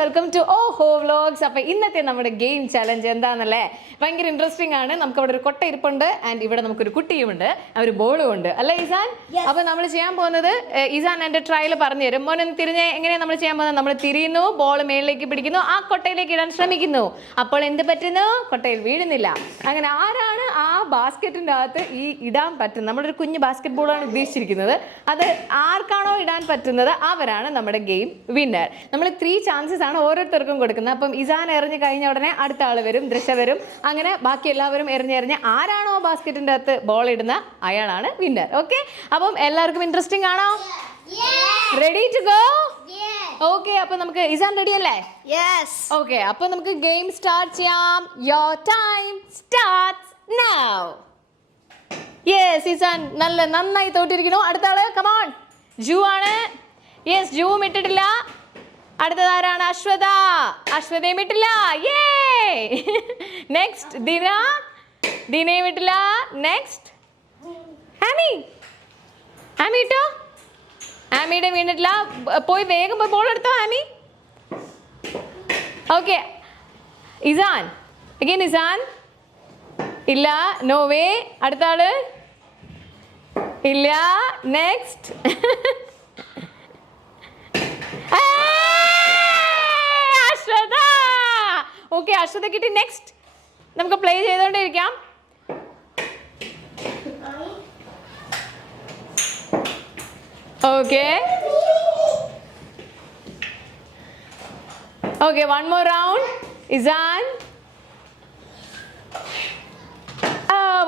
Welcome to ഓഹോ vlogs. അപ്പോൾ ഇന്നത്തെ നമ്മുടെ ഗെയിം ചലഞ്ച് എന്താണെന്നല്ലേ, ഭയങ്കര ഇൻട്രസ്റ്റിംഗ് ആണ്. നമുക്ക് അവിടെ ഒരു കൊട്ട ഇരിപ്പുണ്ട് ആൻഡ് ഇവിടെ നമുക്കൊരു കുട്ടിയുമുണ്ട്, ഒരു ബോളും ഉണ്ട് അല്ലേ ഇസാൻ? അപ്പോൾ നമ്മൾ ചെയ്യാൻ പോകുന്നത്, ഇസാൻ എൻ്റെ ട്രയൽ പറഞ്ഞു തരും. മോനെ തിരിഞ്ഞ് എങ്ങനെയാണ് നമ്മൾ ചെയ്യാൻ പോകുന്നത്? നമ്മൾ തിരിയുന്നു, ബോൾ മേളിലേക്ക് പിടിക്കുന്നു, ആ കൊട്ടയിലേക്ക് ഇടാൻ ശ്രമിക്കുന്നു. അപ്പോൾ എന്ത് പറ്റുന്നു? കൊട്ടയിൽ വീഴുന്നില്ല. അങ്ങനെ ആരാണ് ആ ബാസ്ക്കറ്റിൻ്റെ അകത്ത് ഈ ഇടാൻ പറ്റുന്നത്, നമ്മളൊരു കുഞ്ഞ് ബാസ്ക്കറ്റ് ബോളാണ് ഉദ്ദേശിച്ചിരിക്കുന്നത്, അത് ആർക്കാണോ ഇടാൻ പറ്റുന്നത് അവരാണ് നമ്മുടെ ഗെയിം വിന്നർ. നമ്മൾ 3 chances ആണ് ഓരോരുത്തർക്കും കൊടുക്കുന്നത്. അപ്പം ഇസാൻ എറിഞ്ഞ് കഴിഞ്ഞ ഉടനെ അടുത്ത ആൾ വരും, ദൃശ വരും, അങ്ങനെ ബാക്കി എല്ലാവരും എറിഞ്ഞ് ആരാണോ ബാസ്ക്കറ്റിൻ്റെ അകത്ത് ബോൾ ഇടുന്ന അയാളാണ് വിന്നർ. ഓക്കെ, അപ്പം എല്ലാവർക്കും ഇൻട്രസ്റ്റിംഗ് ആണോ? Ready to go? ഓക്കെ, അപ്പൊ നമുക്ക് ഇസാൻ റെഡി അല്ലേ? ഓക്കെ, അപ്പൊ നമുക്ക് ഗെയിം സ്റ്റാർട്ട് ചെയ്യാം. Your time starts now. Yes, Izan നന്നായി തോറ്റിരിക്കുന്നു. അടുത്ത ആള് കമോൺ, ജൂ ആണ്. യെസ്, ജൂവും ഇട്ടിട്ടില്ല. അടുത്തതാരാണ്? അശ്വത. അശ്വതയും ഇട്ടില്ല. യേ നെക്സ്റ്റ് ദിന. ദിനയും ഇട്ടില്ല. നെക്സ്റ്റ് ആമി. ആമി ഇട്ടോ? ആമിയുടെ വീണിട്ടില്ല. പോയി വേഗം പോയി ബോൾ എടുത്തോ ആമി. Okay, Izan again. ഇസാൻ ഇല്ല, നോ വേ. അടുത്ത ആള് ഇല്ല. നെക്സ്റ്റ് അശ്വത. ഓക്കെ, അശ്വത കിട്ടി. നെക്സ്റ്റ് നമുക്ക് പ്ലേ ചെയ്തോണ്ടിരിക്കാം. Okay okay, one more round. Izan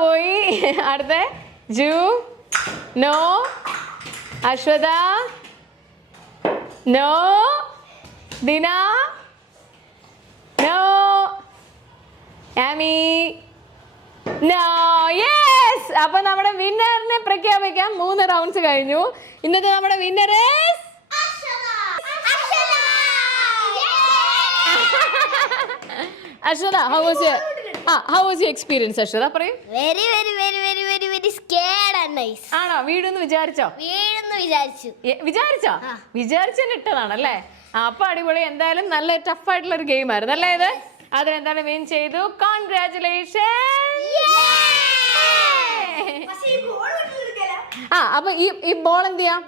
പോയി. അടുത്ത ജൂ, no. Ashwatha, no. Dina, no. Ami, no. Yes, അപ്പൊ നമ്മുടെ വിന്നറിനെ പ്രഖ്യാപിക്കാം. 3 റൗണ്ട്സ് കഴിഞ്ഞു. ഇന്നത്തെ നമ്മുടെ winner Ashwatha. How was your experience, Ashwada? പറയൂ. Very scared and nice. ആണോ? വീടെന്ന് വിചാരിച്ചോ? വിചാരിച്ചിട്ടതാണല്ലേ? അപ്പൊ അടിപൊളി. എന്തായാലും നല്ല ടഫ് ആയിട്ടുള്ള ഒരു ഗെയിം ആയിരുന്നു അല്ലേ ഇത്? അതിനെന്തായാലും വിൻ ചെയ്തു. കൺഗ്രാറ്റുലേഷൻ. അപ്പൊ ഈ ബോൾ എന്ത് ചെയ്യാം?